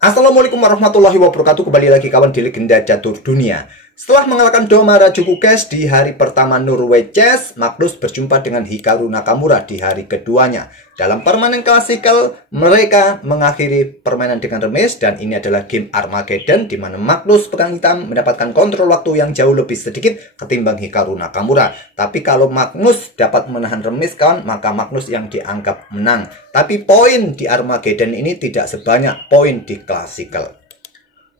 Assalamualaikum warahmatullahi wabarakatuh. Kembali lagi kawan di Legenda Catur Dunia. Setelah mengalahkan Doma Rajuku-Case di hari pertama Norway Chess, Magnus berjumpa dengan Hikaru Nakamura di hari keduanya. Dalam permainan klasikal, mereka mengakhiri permainan dengan remis, dan ini adalah game Armageddon di mana Magnus pedang hitam mendapatkan kontrol waktu yang jauh lebih sedikit ketimbang Hikaru Nakamura. Tapi kalau Magnus dapat menahan remis kawan, maka Magnus yang dianggap menang. Tapi poin di Armageddon ini tidak sebanyak poin di klasikal.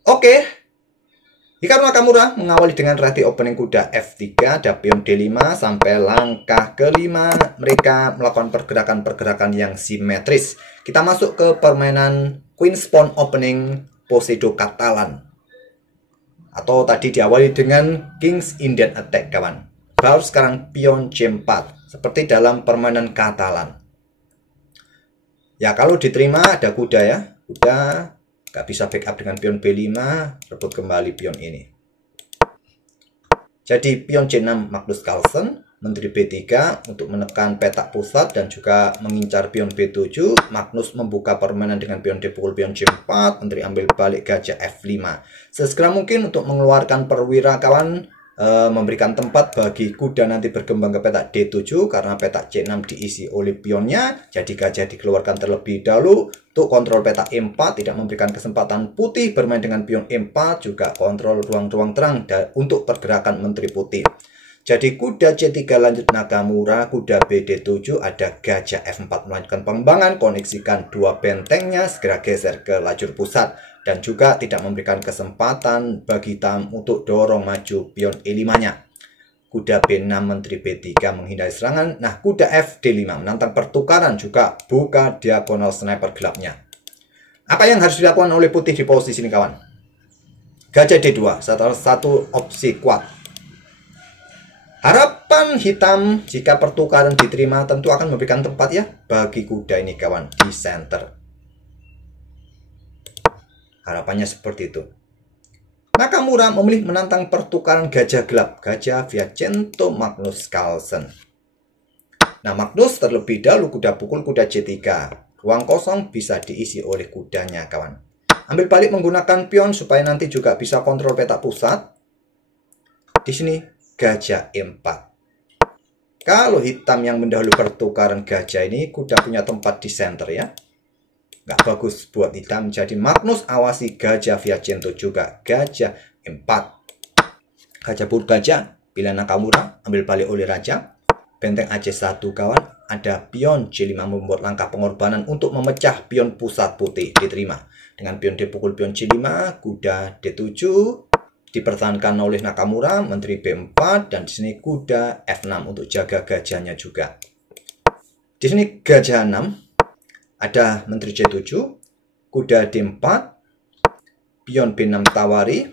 Oke. Hikaru Nakamura mengawali dengan ready opening kuda F3, ada pion D5 sampai langkah kelima. Mereka melakukan pergerakan-pergerakan yang simetris. Kita masuk ke permainan Queen's Pawn opening Poseidon Catalan. Atau tadi diawali dengan King's Indian Attack kawan. Baru sekarang pion C4 seperti dalam permainan Catalan. Ya kalau diterima ada kuda ya. Kuda gak bisa backup dengan pion B5, rebut kembali pion ini. Jadi pion C6 Magnus Carlsen, menteri B3 untuk menekan petak pusat dan juga mengincar pion B7. Magnus membuka permainan dengan pion D pukul pion C4, menteri ambil balik gajah F5. Sesegera mungkin untuk mengeluarkan perwira kawan, memberikan tempat bagi kuda nanti berkembang ke petak D7 karena petak C6 diisi oleh pionnya. Jadi gajah dikeluarkan terlebih dahulu untuk kontrol petak E4, tidak memberikan kesempatan putih bermain dengan pion E4, juga kontrol ruang-ruang terang untuk pergerakan menteri putih. Jadi kuda C3 lanjut Nakamura, kuda BD7, ada gajah F4 melanjutkan pengembangan, koneksikan dua bentengnya, segera geser ke lajur pusat. Dan juga tidak memberikan kesempatan bagi hitam untuk dorong maju pion E5-nya. Kuda B6 menteri B3 menghindari serangan. Nah, kuda FD5 menantang pertukaran, juga buka diagonal sniper gelapnya. Apa yang harus dilakukan oleh putih di posisi ini kawan? Gajah D2, salah satu opsi kuat. Harapan hitam jika pertukaran diterima tentu akan memberikan tempat ya bagi kuda ini kawan di center. Harapannya seperti itu. Nakamura memilih menantang pertukaran gajah gelap, gajah Viacento Magnus Carlsen. Nah, Magnus terlebih dahulu kuda pukul kuda C3. Ruang kosong bisa diisi oleh kudanya kawan. Ambil balik menggunakan pion supaya nanti juga bisa kontrol petak pusat. Di sini gajah E4. Kalau hitam yang mendahului pertukaran gajah ini, kuda punya tempat di center ya. Gak bagus buat hitam, jadi Magnus awasi gajah Viacento juga, gajah E4. Gajah pukul gajah, pilihan Nakamura, ambil balik oleh raja. Benteng AC1 kawan, ada pion C5 membuat langkah pengorbanan untuk memecah pion pusat putih, diterima. Dengan pion D pukul pion C5, kuda D7 dipertahankan oleh Nakamura, menteri B4, dan di sini kuda F6 untuk jaga gajahnya juga. Di sini gajah 6. Ada menteri C7, kuda D4, pion B6 tawari,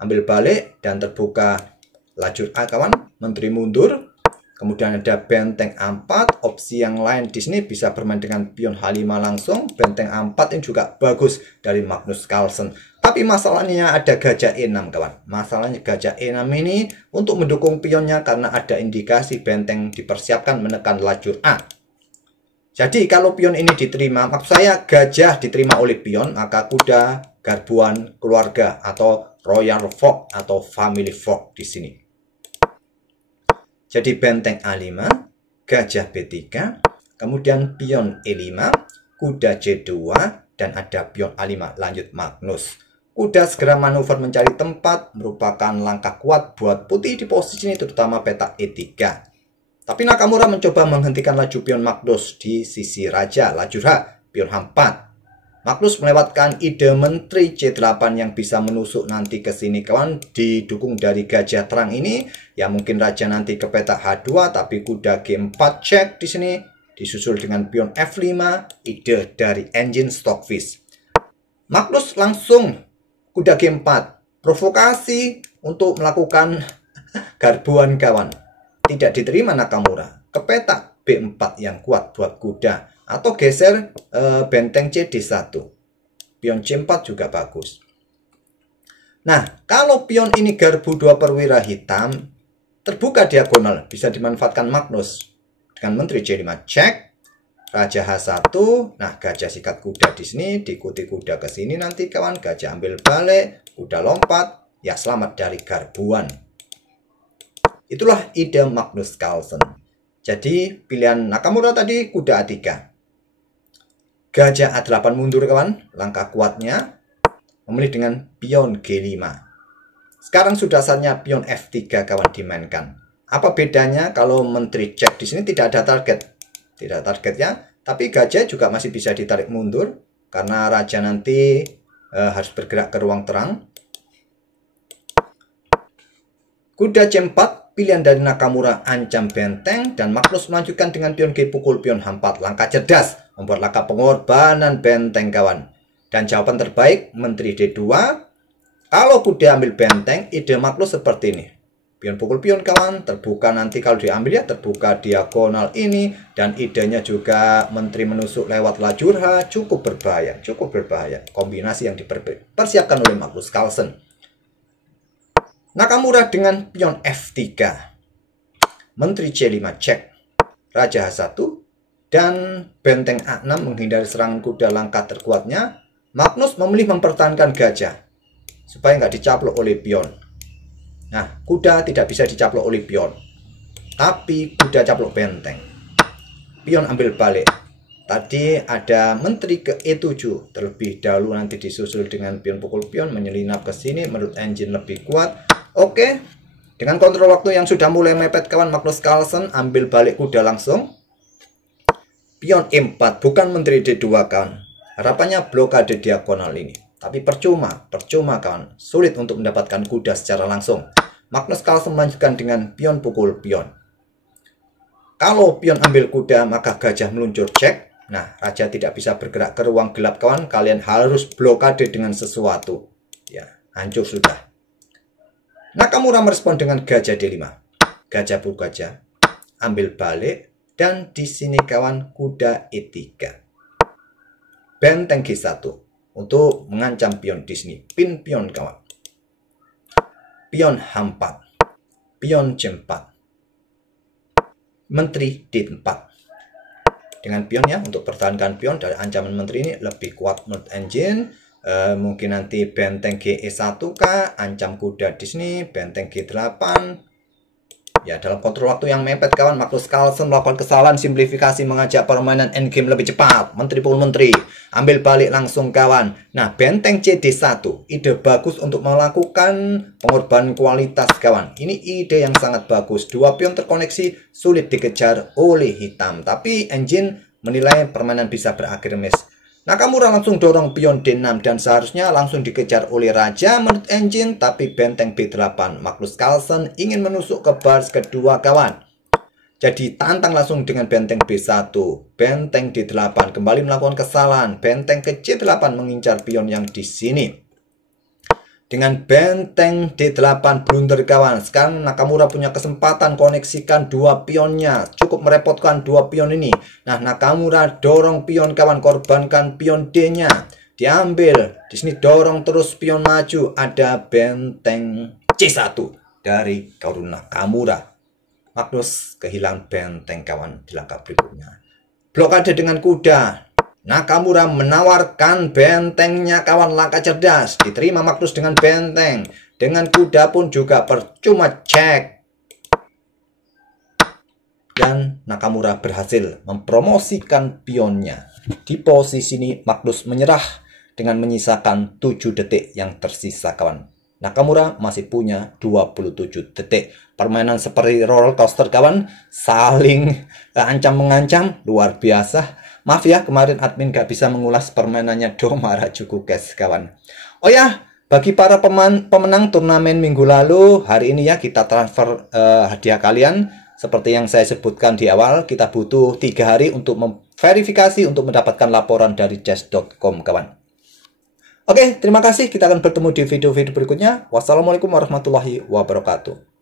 ambil balik dan terbuka lajur A kawan, menteri mundur. Kemudian ada benteng A4, opsi yang lain di sini bisa bermain dengan pion H5 langsung. Benteng A4 ini juga bagus dari Magnus Carlsen. Tapi masalahnya ada gajah E6 kawan. Masalahnya gajah E6 ini untuk mendukung pionnya karena ada indikasi benteng dipersiapkan menekan lajur A. Jadi kalau pion ini diterima, maksud saya gajah diterima oleh pion, maka kuda garbuan keluarga atau royal folk atau family folk di sini. Jadi benteng A5, gajah B3, kemudian pion E5, kuda C2, dan ada pion A5 lanjut Magnus. Kuda segera manuver mencari tempat, merupakan langkah kuat buat putih di posisi ini, terutama petak E3. Tapi Nakamura mencoba menghentikan laju pion Magnus di sisi raja, lajur H, pion H4. Magnus melewatkan ide menteri C8 yang bisa menusuk nanti ke sini kawan, didukung dari gajah terang ini. Ya mungkin raja nanti ke petak H2, tapi kuda G4 check di sini, disusul dengan pion F5, ide dari engine Stockfish. Magnus langsung kuda G4, provokasi untuk melakukan garbuan kawan. Tidak diterima Nakamura, ke petak B4 yang kuat buat kuda, atau geser benteng CD1. Pion C4 juga bagus. Nah, kalau pion ini garbu dua perwira hitam, terbuka diagonal, bisa dimanfaatkan Magnus dengan menteri C5 check, Raja H1. Nah, gajah sikat kuda di sini, diikuti kuda ke sini nanti kawan. Gajah ambil balik, kuda lompat. Ya, selamat dari garbuan. Itulah ide Magnus Carlsen. Jadi, pilihan Nakamura tadi kuda A3. Gajah A8 mundur kawan. Langkah kuatnya memilih dengan pion G5. Sekarang sudah saatnya pion F3 kawan dimainkan. Apa bedanya kalau menteri cek di sini tidak ada target? Tidak targetnya, tapi gajah juga masih bisa ditarik mundur karena raja nanti harus bergerak ke ruang terang. Kuda C4, pilihan dari Nakamura ancam benteng dan Magnus melanjutkan dengan pion G pukul pion H4. Langkah cerdas, membuat langkah pengorbanan benteng kawan. Dan jawaban terbaik menteri D2. Kalau kuda ambil benteng, ide Magnus seperti ini. Pion pukul pion kawan, terbuka nanti kalau diambil ya terbuka diagonal ini. Dan idenya juga menteri menusuk lewat lajur H, cukup berbahaya. Kombinasi yang dipersiapkan oleh Magnus Carlsen. Nakamura dengan pion F3. Menteri C5 cek. Raja H1. Dan benteng A6 menghindari serangan kuda langkah terkuatnya. Magnus memilih mempertahankan gajah supaya nggak dicaplok oleh pion. Nah, kuda tidak bisa dicaplok oleh pion, tapi kuda caplok benteng. Pion ambil balik. Tadi ada menteri ke E7. Terlebih dahulu nanti disusul dengan pion pukul pion menyelinap ke sini. Menurut engine lebih kuat. Oke, dengan kontrol waktu yang sudah mulai mepet kawan, Magnus Carlsen ambil balik kuda langsung. Pion E4, bukan menteri D2 kawan. Harapannya blokade diagonal ini. Tapi percuma kawan. Sulit untuk mendapatkan kuda secara langsung. Magnus Carlsen melanjutkan dengan pion pukul pion. Kalau pion ambil kuda, maka gajah meluncur cek. Nah, raja tidak bisa bergerak ke ruang gelap kawan. Kalian harus blokade dengan sesuatu. Ya, hancur sudah. Nakamura merespon dengan gajah D5. Gajah pukul gajah. Ambil balik. Dan di sini kawan kuda E3. Benteng G1. Untuk mengancam pion di sini. Pin pion kawan. Pion H4. Pion C4. Menteri D4. Dengan pionnya untuk pertahankan pion dari ancaman menteri ini lebih kuat menurut engine. Mungkin nanti benteng GE1 kah? Ancam kuda di sini. Benteng G8. Ya, dalam kontrol waktu yang mepet kawan, Magnus Carlsen melakukan kesalahan simplifikasi mengajak permainan endgame lebih cepat. Menteri pukul menteri. Ambil balik langsung kawan. Nah, benteng CD1. Ide bagus untuk melakukan pengorbanan kualitas kawan. Ini ide yang sangat bagus. Dua pion terkoneksi sulit dikejar oleh hitam. Tapi engine menilai permainan bisa berakhir miss. Nakamura langsung dorong pion D6 dan seharusnya langsung dikejar oleh raja menurut engine, tapi benteng B8. Magnus Carlsen ingin menusuk ke baris kedua kawan. Jadi tantang langsung dengan benteng B1. Benteng D8 kembali melakukan kesalahan. Benteng ke C8 mengincar pion yang di sini. Dengan benteng D8 blunder kawan. Sekarang Nakamura punya kesempatan koneksikan dua pionnya. Cukup merepotkan dua pion ini. Nah, Nakamura dorong pion kawan, korbankan pion D-nya. Diambil. Di sini dorong terus pion maju. Ada benteng C1 dari Kaoru Nakamura. Magnus kehilangan benteng kawan di langkah berikutnya. Blokade dengan kuda. Nakamura menawarkan bentengnya kawan, langkah cerdas. Diterima Magnus dengan benteng. Dengan kuda pun juga percuma cek. Dan Nakamura berhasil mempromosikan pionnya. Di posisi ini Magnus menyerah dengan menyisakan 7 detik yang tersisa kawan. Nakamura masih punya 27 detik. Permainan seperti roller coaster kawan. Saling ancam-mengancam. Luar biasa. Maaf ya, kemarin admin gak bisa mengulas permainannya Doma Rajuku guys kawan. Oh ya, bagi para pemenang turnamen minggu lalu, hari ini ya kita transfer hadiah kalian. Seperti yang saya sebutkan di awal, kita butuh 3 hari untuk memverifikasi untuk mendapatkan laporan dari chess.com kawan. Oke, terima kasih. Kita akan bertemu di video-video berikutnya. Wassalamualaikum warahmatullahi wabarakatuh.